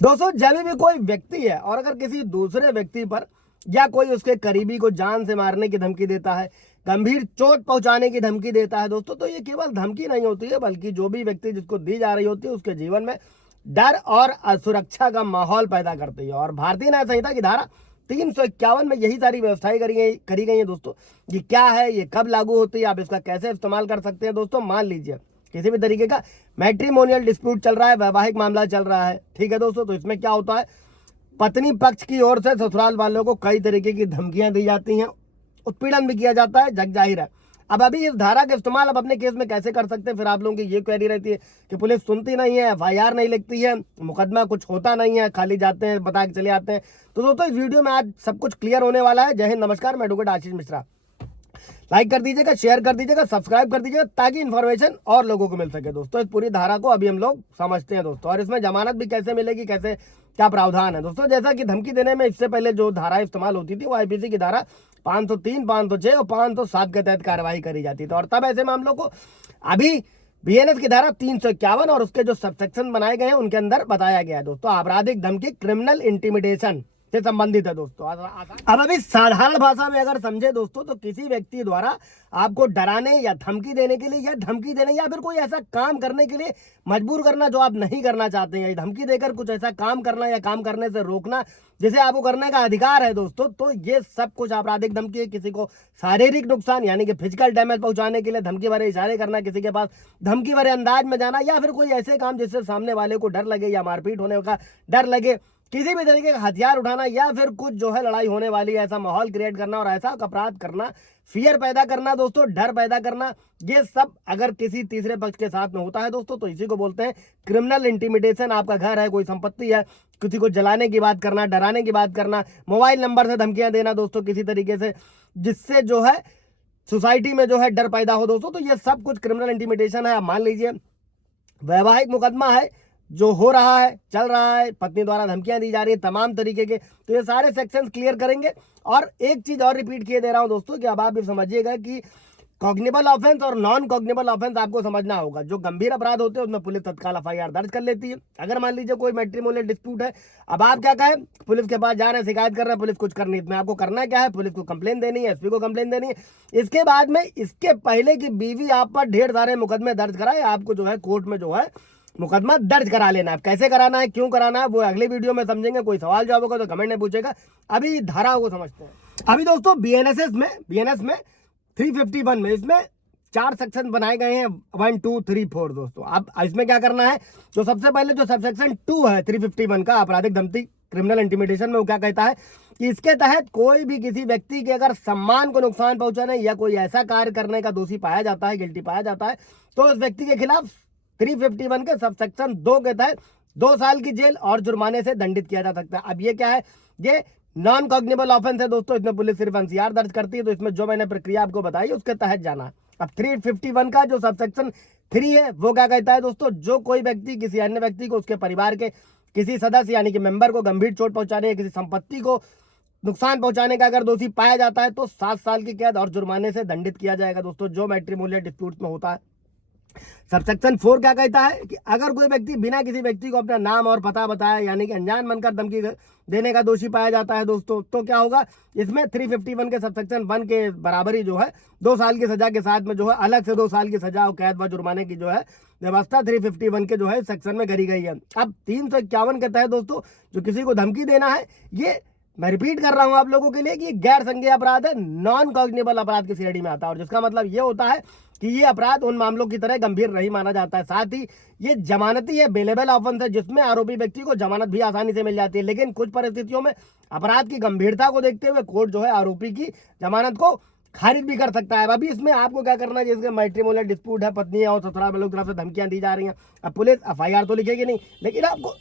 दोस्तों जब भी कोई व्यक्ति है और अगर किसी दूसरे व्यक्ति पर या कोई उसके करीबी को जान से मारने की धमकी देता है, गंभीर चोट पहुंचाने की धमकी देता है दोस्तों, तो ये केवल धमकी नहीं होती है बल्कि जो भी व्यक्ति जिसको दी जा रही होती है उसके जीवन में डर और असुरक्षा का माहौल पैदा करती है। और भारतीय न्याय संहिता की धारा 351 में यही सारी व्यवस्थाएं करी गई हैं दोस्तों। ये क्या है, ये कब लागू होती है, आप इसका कैसे इस्तेमाल कर सकते हैं दोस्तों। मान लीजिए किसी भी तरीके का मैट्रिमोनियल डिस्प्यूट चल रहा है, वैवाहिक मामला चल रहा है, ठीक है दोस्तों। तो इसमें क्या होता है, पत्नी पक्ष की ओर से ससुराल वालों को कई तरीके की धमकियां दी जाती हैं, उत्पीड़न भी किया जाता है, जग जाहिर है। अब अभी इस धारा का इस्तेमाल अब अपने केस में कैसे कर सकते हैं, फिर आप लोगों की ये क्वेरी रहती है कि पुलिस सुनती नहीं है, FIR नहीं लिखती है, मुकदमा कुछ होता नहीं है, खाली जाते हैं बता के चले आते हैं। तो दोस्तों इस वीडियो में आज सब कुछ क्लियर होने वाला है। जय हिंद, नमस्कार, मैं एडवोकेट आशीष मिश्रा। लाइक कर दीजिएगा, शेयर कर दीजिएगा, सब्सक्राइब कर दीजिएगा ताकि इन्फॉर्मेशन और लोगों को मिल सके। दोस्तों इस पूरी धारा को अभी हम लोग समझते हैं दोस्तों, और इसमें जमानत भी कैसे मिलेगी, कैसे क्या प्रावधान है दोस्तों। जैसा कि धमकी देने में इससे पहले जो धारा इस्तेमाल होती थी वो IPC की धारा 503, 506 और 507 के तहत कार्रवाई करी जाती थी। और तब ऐसे मामलों को अभी BNS की धारा 351 और उसके जो सबसेक्शन बनाए गए हैं उनके अंदर बताया गया है दोस्तों। आपराधिक धमकी क्रिमिनल इंटिमिडेशन से संबंधित है दोस्तों। अब अभी साधारण भाषा में अगर समझे दोस्तों, तो किसी व्यक्ति द्वारा आपको डराने या धमकी देने के लिए, या धमकी देने या फिर कोई ऐसा काम करने के लिए मजबूर करना जो आप नहीं करना चाहते हैं, धमकी देकर कुछ ऐसा काम करना या काम करने से रोकना जिसे आपको करने का अधिकार है दोस्तों, तो ये सब कुछ आपराधिक धमकी है। किसी को शारीरिक नुकसान यानी कि फिजिकल डैमेज पहुंचाने के लिए धमकी भरे इशारे करना, किसी के पास धमकी भरे अंदाज में जाना, या फिर कोई ऐसे काम जिससे सामने वाले को डर लगे या मारपीट होने का डर लगे, किसी भी तरीके का हथियार उठाना, या फिर कुछ जो है लड़ाई होने वाली है ऐसा माहौल क्रिएट करना और ऐसा अपराध करना, फियर पैदा करना दोस्तों, डर पैदा करना, ये सब अगर किसी तीसरे पक्ष के साथ में होता है दोस्तों, तो इसी को बोलते हैं क्रिमिनल इंटिमिडेशन। आपका घर है, कोई संपत्ति है, किसी को जलाने की बात करना, डराने की बात करना, मोबाइल नंबर से धमकियां देना दोस्तों किसी तरीके से, जिससे जो है सोसाइटी में जो है डर पैदा हो दोस्तों, तो ये सब कुछ क्रिमिनल इंटिमिडेशन है। आप मान लीजिए वैवाहिक मुकदमा है जो हो रहा है, चल रहा है, पत्नी द्वारा धमकियां दी जा रही है तमाम तरीके के, तो ये सारे सेक्शंस क्लियर करेंगे। और एक चीज और रिपीट किए दे रहा हूं दोस्तों कि अब आप भी समझिएगा कि कॉग्निबल ऑफेंस और नॉन कॉग्निबल ऑफेंस आपको समझना होगा। जो गंभीर अपराध होते हैं उसमें पुलिस तत्काल FIR दर्ज कर लेती है। अगर मान लीजिए कोई मैट्रिमोनियल डिस्प्यूट है, अब आप क्या कहें, पुलिस के पास जा रहे हैं, शिकायत कर रहे हैं, पुलिस कुछ करनी है, इसमें आपको करना क्या है, पुलिस को कंप्लेन देनी है, SP को कंप्लेन देनी है। इसके बाद में, इसके पहले की बीवी आप पर ढेर सारे मुकदमे दर्ज कराए, आपको जो है कोर्ट में जो है मुकदमा दर्ज करा लेना है। कैसे कराना है, क्यों कराना है, वो अगले वीडियो में समझेंगे। कोई सवाल जवाब होगा तो कमेंट में पूछेगा। अभी धारा को समझते हैं। अभी दोस्तों BNS में 351 में इसमें 4 सेक्शन बनाए गए हैं, 1, 2, 3, 4 दोस्तों। अब इसमें क्या करना है, जो सबसे पहले जो सबसेक्शन 2 है 351 का आपराधिक धमकी क्रिमिनल इंटिमिडेशन में, वो क्या कहता है कि इसके तहत कोई भी किसी व्यक्ति के अगर सम्मान को नुकसान पहुंचाने या कोई ऐसा कार्य करने का दोषी पाया जाता है, गिल्टी पाया जाता है, तो उस व्यक्ति के खिलाफ 351 के सबसेक्शन 2 के तहत 2 साल की जेल और जुर्माने से दंडित किया जा सकता है। अब ये क्या है, ये नॉन कॉग्निबल ऑफेंस है दोस्तों। इसमें पुलिस सिर्फ NCR दर्ज करती है, तो इसमें जो मैंने प्रक्रिया आपको बताई उसके तहत जाना है। अब 351 का जो सबसेक्शन 3 है वो क्या कहता है दोस्तों, जो कोई व्यक्ति किसी अन्य व्यक्ति को, उसके परिवार के किसी सदस्य यानी कि मेंबर को गंभीर चोट पहुंचाने या किसी संपत्ति को नुकसान पहुंचाने का अगर दोषी पाया जाता है, तो 7 साल की कैद और जुर्माने से दंडित किया जाएगा दोस्तों, जो मैट्रिमोनियल डिस्प्यूट में होता है। सबसेक्शन 4 क्या कहता है कि अगर कोई व्यक्ति बिना किसी व्यक्ति को अपना नाम और पता बताया यानी कि अनजान बनकर धमकी देने का दोषी पाया जाता है दोस्तों, तो क्या होगा, इसमें 351 के सबसेक्शन 1 के बराबरी जो है 2 साल की सजा के साथ में जो है अलग से 2 साल की सजा और कैद व जुर्माने की जो है व्यवस्था 351 के जो है सेक्शन में करी गई है। अब 351 के तहत दोस्तों जो किसी को धमकी देना है, ये मैं रिपीट कर रहा हूं आप लोगों के लिए कि गैर संज्ञेय अपराध है, नॉन कॉग्निबल अपराध की श्रेणी में आता है। और जिसका मतलब ये होता है कि ये अपराध उन मामलों की तरह गंभीर नहीं माना जाता है। साथ ही ये जमानती है, बेलेबल ऑफेंस है, जिसमें आरोपी व्यक्ति को जमानत भी आसानी से मिल जाती है। लेकिन कुछ परिस्थितियों में अपराध की गंभीरता को देखते हुए कोर्ट जो है आरोपी की जमानत को खारिज भी कर सकता है। अभी इसमें आपको क्या करना है, जैसे मैट्रिमोनियल डिस्प्यूट है, पत्नी और ससुराल वालों की तरफ से धमकियां दी जा रही हैं, अब पुलिस FIR तो लिखेगी नहीं, लेकिन आपको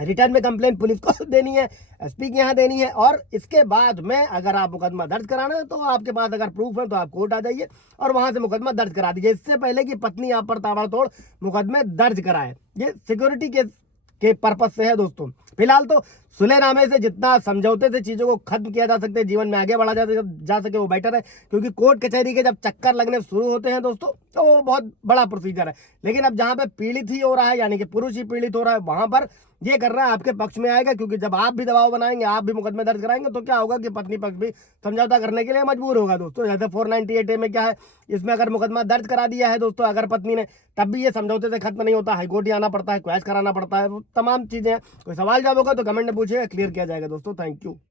रिटर्न में कंप्लेंट पुलिस को देनी है, SP के यहाँ देनी है। और इसके बाद में अगर आप मुकदमा दर्ज कराना है, तो आपके पास अगर प्रूफ है तो आप कोर्ट आ जाइए और वहां से मुकदमा दर्ज करा दीजिए, इससे पहले कि पत्नी आप पर ताबड़तोड़ मुकदमे दर्ज कराए। ये सिक्योरिटी के पर्पज से है दोस्तों। फिलहाल तो सुलहनामे से जितना समझौते से चीजों को खत्म किया जा सकता है, जीवन में आगे बढ़ा जा सके वो बेटर है, क्योंकि कोर्ट कचहरी के जब चक्कर लगने शुरू होते हैं दोस्तों तो वो बहुत बड़ा प्रोसीजर है। लेकिन अब जहां पे पीड़ित ही हो रहा है, यानी कि पुरुष ही पीड़ित हो रहा है, वहां पर ये कर रहा है आपके पक्ष में आएगा, क्योंकि जब आप भी दबाव बनाएंगे, आप भी मुकदमे दर्ज कराएंगे, तो क्या होगा कि पत्नी पक्ष भी समझौता करने के लिए मजबूर होगा दोस्तों। जैसे 498A में क्या है, इसमें अगर मुकदमा दर्ज करा दिया है दोस्तों अगर पत्नी ने, तब भी ये समझौते से खत्म नहीं होता, हाईकोर्ट ही आना पड़ता है, क्वैश कराना पड़ता है, वो तमाम चीजें हैं। कोई सवाल जवाब होगा तो कमेंट में पूछिएगा, क्लियर किया जाएगा दोस्तों। Thank you.